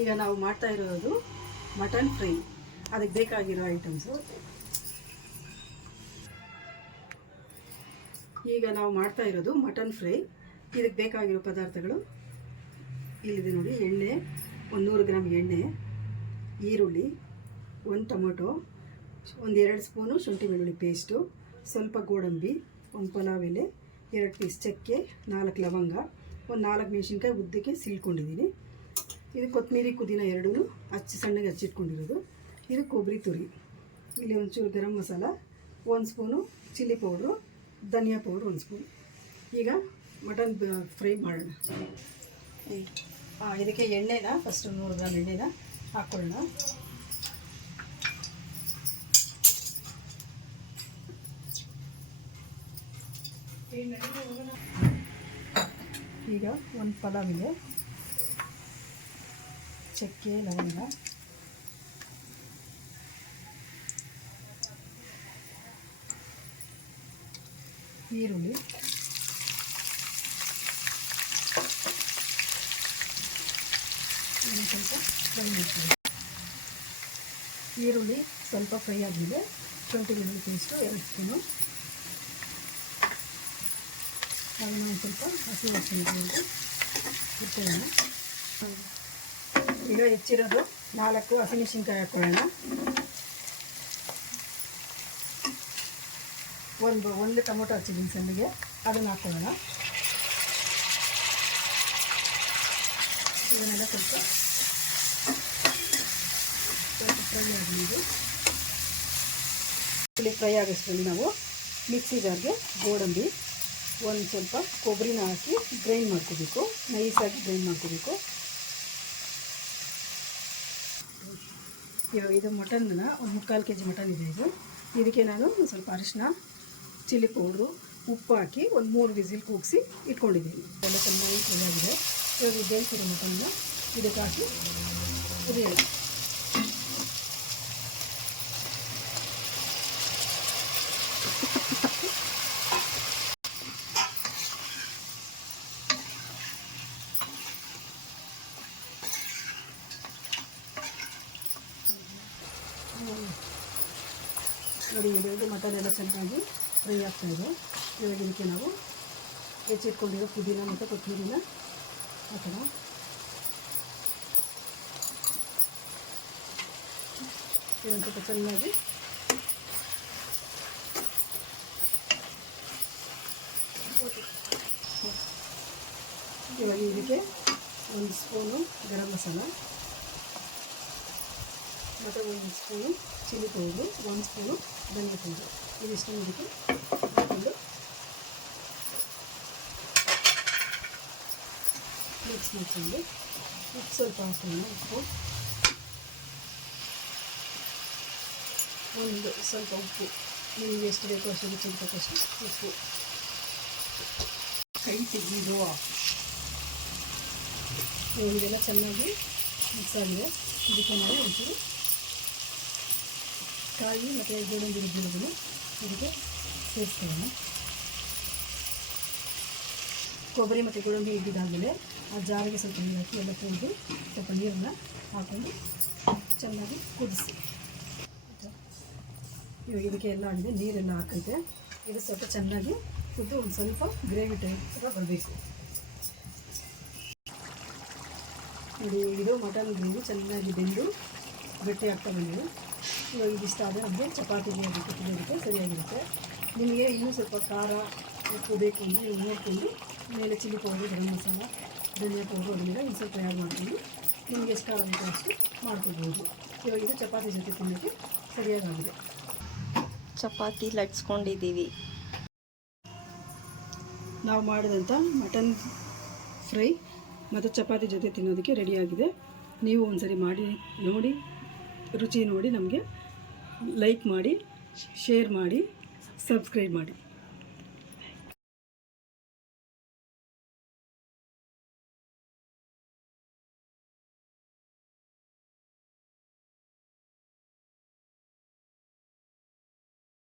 ಈಗ ನಾವು ಮಾಡ್ತಾ ಇರೋದು ಮಟನ್ ಫ್ರೈ. ಅದಕ್ಕೆ ಬೇಕಾಗಿರೋ ಐಟಮ್ಸು, ಈಗ ನಾವು ಮಾಡ್ತಾ ಇರೋದು ಮಟನ್ ಫ್ರೈ. ಇದಕ್ಕೆ ಬೇಕಾಗಿರೋ ಪದಾರ್ಥಗಳು ಇಲ್ಲಿದೆ ನೋಡಿ. ಎಣ್ಣೆ, 100 ಗ್ರಾಮ್ ಎಣ್ಣೆ, ಈರುಳ್ಳಿ, 1 ಟೊಮೊಟೊ, 1-2 ಸ್ಪೂನು ಶುಂಠಿ ಬೆಳ್ಳುಳ್ಳಿ ಪೇಸ್ಟು, ಸ್ವಲ್ಪ ಗೋಡಂಬಿ, 1 ಪಲಾವ್ ಎಲೆ, 2 ಪೀಸ್ ಚಕ್ಕೆ, 4 ಲವಂಗ, 4 ಮೆಣಸಿನ್ಕಾಯಿ ಉದ್ದಕ್ಕೆ ಸೀಳ್ಕೊಂಡಿದ್ದೀನಿ. ಇದು ಕೊತ್ತಂಬರಿ ಪುದೀನ ಎರಡೂ ಸಣ್ಣಗೆ ಹಚ್ಚಿಟ್ಕೊಂಡಿರೋದು. ಇದು ಕೊಬ್ಬರಿ ತುರಿ, ಇಲ್ಲಿ ಒಂಚೂರು garam masala, 1 spoon chilli powder, ಧನಿಯಾ ಪೌಡ್ರ್ 1 ಸ್ಪೂನ್. ಈಗ ಮಟನ್ ಫ್ರೈ ಮಾಡೋಣ. ಇದಕ್ಕೆ ಎಣ್ಣೆನ ಫಸ್ಟು 100 ಗ್ರಾಮ್ ಎಣ್ಣೆನ ಹಾಕ್ಕೊಳ್ಳೋಣ. ಈಗ 1 ಪಲಾವ್ ಎಲೆ, ಚಕ್ಕೆ, ಲವಂಗ, ಈರುಳ್ಳಿ, ಸ್ವಲ್ಪ ಫ್ರೈ ಮಾಡ್ತೀವಿ. ಈರುಳ್ಳಿ ಸ್ವಲ್ಪ ಫ್ರೈ ಆಗಿದೆ. ಶುಂಠಿ ಬೆಳ್ಳುಳ್ಳಿ ಪೇಸ್ಟು 2 ಸ್ಪೂನು, ಅದನ್ನು ಸ್ವಲ್ಪ ಹಸಿ ವಾಸನೆ ಇಟ್ಕೊಳ್ಳೋಣ. ಈಗ ಹೆಚ್ಚಿರೋದು 4 ಹಸಿಮೆಣಸಿನ್ಕಾಯಿ ಹಾಕ್ಕೊಳ್ಳೋಣ. ಒಂದು ಟೊಮೊಟೊ ಹಚ್ಚಿದ್ದೀನಿ ಸಣ್ಣಗೆ, ಅದನ್ನು ಹಾಕ್ಕೊಳ್ಳೋಣ. ಇದನ್ನೆಲ್ಲ ಸ್ವಲ್ಪ ಫ್ರೈ ಆಗಲಿದೆ. ಇಲ್ಲಿ ಫ್ರೈ ಆಗೋಷ್ಟರಲ್ಲಿ ನಾವು ಮಿಕ್ಸಿ ಜಾರ್ಗೆ ಗೋಡಂಬಿ, ಸ್ವಲ್ಪ ಕೊಬ್ಬರಿನ ಹಾಕಿ ಗ್ರೈಂಡ್ ಮಾಡ್ಕೋಬೇಕು, ನೈಸಾಗಿ ಗ್ರೈಂಡ್ ಮಾಡ್ಕೋಬೇಕು. ಇವಾಗ ಇದು ಮಟನ್ನ 1/4 kg ಮಟನ್ ಇದೆ. ಇದಕ್ಕೆ ನಾನು ಸ್ವಲ್ಪ ಅರಿಶಿನ, ಚಿಲ್ಲಿ ಪೌಡ್ರು, ಉಪ್ಪು ಹಾಕಿ 3 ವಿಸಿಲ್ ಕೂಗಿಸಿ ಇಟ್ಕೊಂಡಿದ್ದೀನಿ. ಎಲ್ಲ ಚೆನ್ನಾಗಿ ಫ್ರೈ ಆಗಿದೆ. ಇವಾಗ ಬೇಯಿಸಿರೋ ಮಟನ್ನ ಇದಕ್ಕೆ ಹಾಕಿ ಕುದಿಯೋಣ. ನೋಡಿ, ಇದು ಮಟನ್ ಎಲ್ಲ ಚೆನ್ನಾಗಿ ಫ್ರೈ ಆಗ್ತಾಯಿದೆ. ಇವಾಗ ಇದಕ್ಕೆ ನಾವು ಹೆಚ್ಚಿಟ್ಕೊಂಡಿರೋ ಪುದೀನ ಮತ್ತು ಕೊತ್ತಂಬರಿನ ಹಾಕೋಣ. ಇದನ್ನು ಸ್ವಲ್ಪ ಚೆನ್ನಾಗಿ ಇವಾಗ ಇದಕ್ಕೆ 1 ಸ್ಪೂನು ಗರಂ ಮಸಾಲ ಮತ್ತು 1 ಸ್ಪೂನು ಚಿಲ್ಲಿ ಪೌಡ್ರು, 1 ಸ್ಪೂನು ಧನಿಯಾ ಪೌಡ್ರು, ಇದಿಷ್ಟು ಇದಕ್ಕೆ ಹಾಕೊಂಡು ಮಿಕ್ಸ್ ಮಾಡ್ಕೊಂಡು ಉಪ್ಪು ಸ್ವಲ್ಪ ಹಾಕೋಣ. ಉಪ್ಪು ಸ್ವಲ್ಪ ಉಪ್ಪು ನಿಮಗೆ ಎಷ್ಟು ಬೇಕೋ ಅಷ್ಟು ರುಚಿಗೆ ತಕ್ಕಷ್ಟು ಉಪ್ಪು. ಕೈ ತೆಗೆದು ಇದೆಲ್ಲ ಚೆನ್ನಾಗಿ ಮಿಕ್ಸ್ ಆಗಿದೆ. ಇದಕ್ಕೆ ನಾವು ಒಂಚೂರು ಕಾಯಿ ಮತ್ತು ಗೋಡಂಬಿ ರುಬ್ಬಿರೋದನ್ನು ಇದಕ್ಕೆ ಸೇರಿಸ್ಕೊಳ್ಳೋಣ. ಕೊಬ್ಬರಿ ಮತ್ತು ಗೋಡಂಬಿ ಇದ್ದಿದ್ದಾದಮೇಲೆ ಆ ಜಾರಿಗೆ ಸ್ವಲ್ಪ ನೀರು ಹಾಕಿ ಎಲ್ಲ ತೊಳೆದು ಸ್ವಲ್ಪ ನೀರನ್ನು ಹಾಕ್ಕೊಂಡು ಚೆನ್ನಾಗಿ ಕುದಿಸಿ. ಇವಾಗ ಇದಕ್ಕೆ ಎಲ್ಲ ಆಗಿದೆ, ನೀರೆಲ್ಲ ಹಾಕೈತೆ. ಇದು ಸ್ವಲ್ಪ ಚೆನ್ನಾಗಿ ಕುದ್ದು ಒಂದು ಸ್ವಲ್ಪ ಗ್ರೇವಿ ಟೈಪ್ ಸ್ವಲ್ಪ ಬರಬೇಕು. ನೋಡಿ, ಇದು ಮಟನ್ ಗ್ರೇವಿ ಚೆನ್ನಾಗಿ ಬೆಂದು ಗಟ್ಟಿ ಆಗ್ತಾ ಬಂದಿದೆ. ಇವಾಗ ಇದಿಷ್ಟ ಆದರೆ ನಮಗೆ ಚಪಾತಿಗೆ ಅದಕ್ಕೆ ತಿನ್ನೋದಕ್ಕೆ ಸರಿಯಾಗಿರುತ್ತೆ. ನಿಮಗೆ ಇನ್ನೂ ಸ್ವಲ್ಪ ಖಾರ ಉಪ್ಪು ಬೇಕು ಅಂದರೆ ನೀವು ನೋಡಿಕೊಂಡು ಮೇಲೆ ಚಿಲ್ಲಿ ಪೌಡ್ರು, ಗರಂ ಮಸಾಲ, ಧನಿಯಾ ಪೌಡ್ರು ಅದನ್ನೆಲ್ಲ ಇನ್ನು ಸ್ವಲ್ಪ ಆ್ಯಡ್ ಮಾಡಿಕೊಂಡು ನಿಮಗೆ ಎಷ್ಟು ಖಾರ ಬೇಕೋ ಅಷ್ಟು ಮಾಡ್ಕೊಳ್ಬೋದು. ಇವಾಗ ಇದು ಚಪಾತಿ ಜೊತೆ ತಿನ್ನೋಕ್ಕೆ ಸರಿಯಾಗಿದೆ. ಚಪಾತಿ ಲಟ್ಸ್ಕೊಂಡಿದ್ದೀವಿ. ನಾವು ಮಾಡಿದಂಥ ಮಟನ್ ಫ್ರೈ ಮತ್ತು ಚಪಾತಿ ಜೊತೆ ತಿನ್ನೋದಕ್ಕೆ ರೆಡಿಯಾಗಿದೆ. ನೀವು ಒಂದ್ಸರಿ ಮಾಡಿ ನೋಡಿ, ರುಚಿ ನೋಡಿ ನಮಗೆ ಲೈಕ್ ಮಾಡಿ, ಶೇರ್ ಮಾಡಿ, ಸಬ್ಸ್ಕ್ರೈಬ್ ಮಾಡಿ.